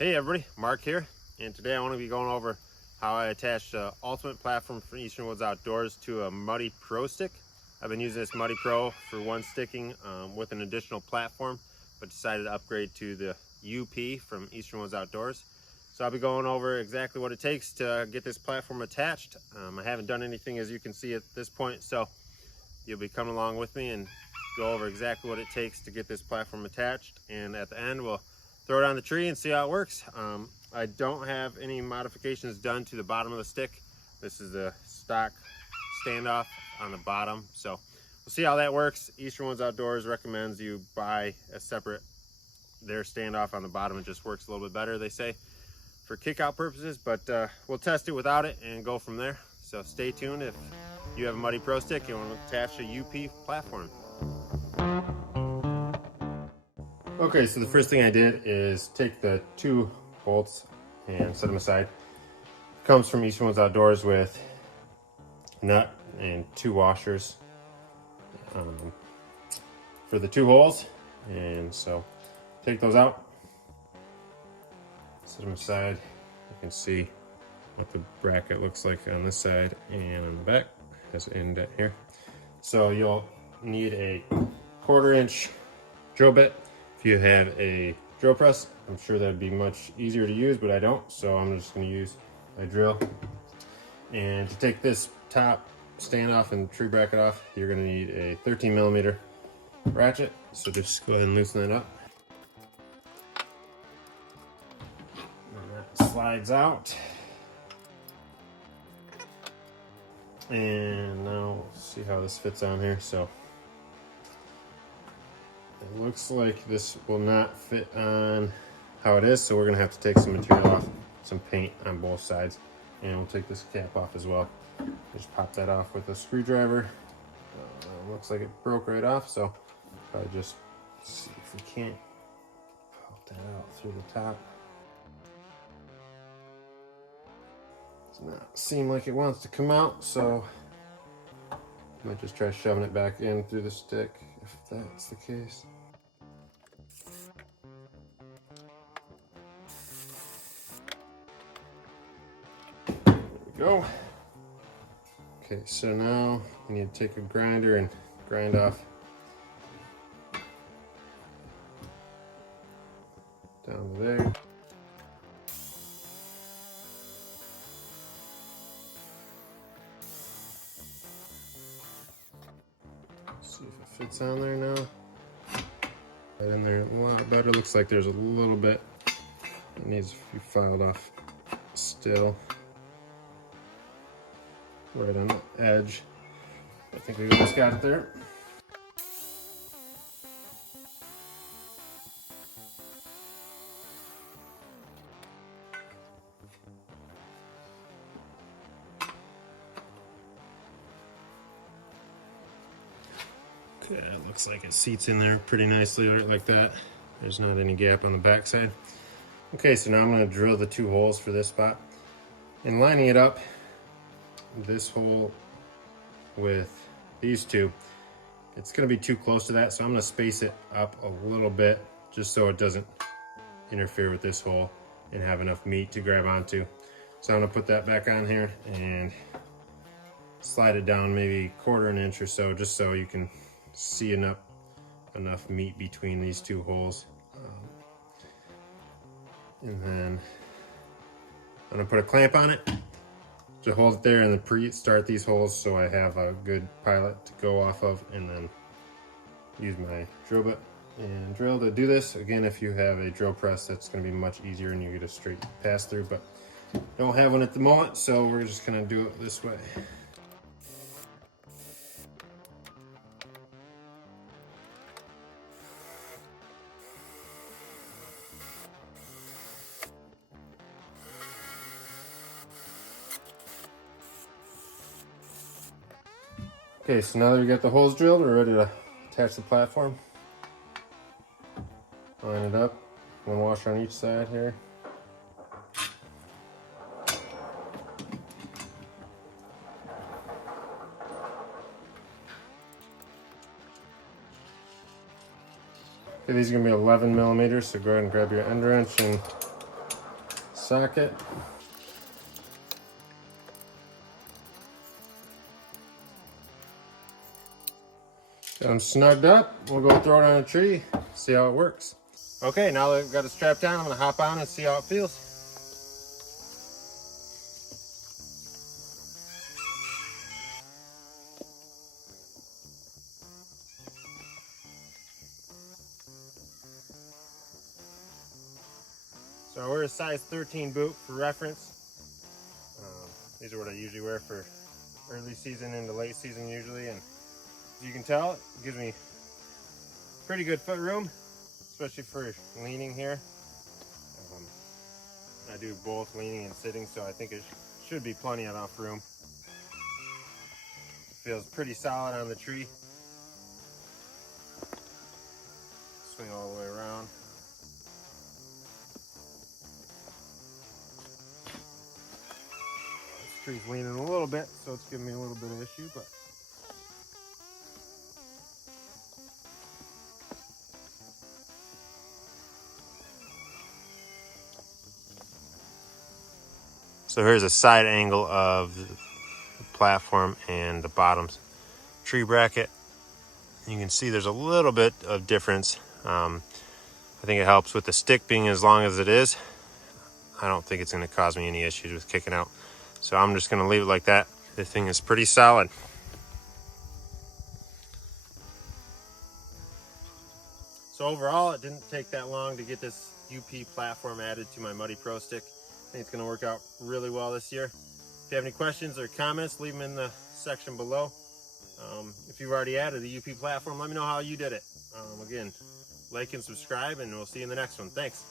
Hey everybody, Mark here, and today I want to be going over how I attached the ultimate platform for Eastern Woods Outdoors to a Muddy Pro stick. I've been using this Muddy Pro for one sticking with an additional platform, but decided to upgrade to the UP from Eastern Woods Outdoors. So I'll be going over exactly what it takes to get this platform attached. I haven't done anything, as you can see at this point, so you'll be coming along with me and go over exactly what it takes to get this platform attached, and at the end we'll throw it on the tree and see how it works. I don't have any modifications done to the bottom of the stick. This is the stock standoff on the bottom, so we'll see how that works. Eastern Woods Outdoors recommends you buy a separate their standoff on the bottom. It just works a little bit better, they say, for kick-out purposes, but we'll test it without it and go from there. So stay tuned if you have a Muddy Pro stick and you want to attach a UP platform. Okay, so the first thing I did is take the 2 bolts and set them aside. It comes from Eastern Woods Outdoors with a nut and 2 washers for the 2 holes, and so take those out, set them aside. You can see what the bracket looks like on this side and on the back. It has an indent here. So you'll need a 1/4 inch drill bit. If you have a drill press, I'm sure that'd be much easier to use, but I don't, so I'm just going to use a drill. And to take this top standoff and tree bracket off, you're going to need a 13mm ratchet, so just go ahead and loosen that up. And that slides out. And now we'll see how this fits on here. So it looks like this will not fit on how it is, so we're gonna have to take some material off, some paint on both sides, and we'll take this cap off as well. Just pop that off with a screwdriver. Looks like it broke right off, so probably just see if we can't pop that out through the top. Does not seem like it wants to come out, so might just try shoving it back in through the stick if that's the case. There we go. Okay, so now we need to take a grinder and grind off down to there. See if it fits on there now. Right in there a lot better. Looks like there's a little bit that needs to be filed off still. Right on the edge. I think we just got it there. Okay, it looks like it seats in there pretty nicely right like that. There's not any gap on the back side. Okay, so now I'm going to drill the 2 holes for this spot. And lining it up, this hole with these 2, it's going to be too close to that, so I'm going to space it up a little bit just so it doesn't interfere with this hole and have enough meat to grab onto. So I'm going to put that back on here and slide it down maybe 1/4 inch or so, just so you can see enough meat between these 2 holes. And then I'm going to put a clamp on it to hold it there and then pre-start these holes so I have a good pilot to go off of, and then use my drill bit and drill to do this. Again, if you have a drill press, that's going to be much easier and you get a straight pass through, but don't have one at the moment, so we're just going to do it this way. Okay, so now that we got the holes drilled, we're ready to attach the platform. Line it up, 1 washer on each side here. Okay, these are going to be 11 millimeters, so go ahead and grab your end wrench and socket. Got them snugged up. We'll go throw it on a tree, see how it works. Okay, now that I've got it strapped down, I'm gonna hop on and see how it feels. So we're a size 13 boot for reference. These are what I usually wear for early season into late season usually, and as you can tell, it gives me pretty good foot room, especially for leaning here. I do both leaning and sitting, so I think it should be plenty enough room. Feels pretty solid on the tree. Swing all the way around. This tree's leaning a little bit, so it's giving me a little bit of issue, but so here's a side angle of the platform and the bottom tree bracket. You can see there's a little bit of difference. I think it helps with the stick being as long as it is. I don't think it's going to cause me any issues with kicking out. So I'm just going to leave it like that. This thing is pretty solid. So overall, it didn't take that long to get this UP platform added to my Muddy Pro stick. I think it's going to work out really well this year. If you have any questions or comments, leave them in the section below. If you've already added the UP platform, let me know how you did it. Again, like and subscribe, and we'll see you in the next one. Thanks.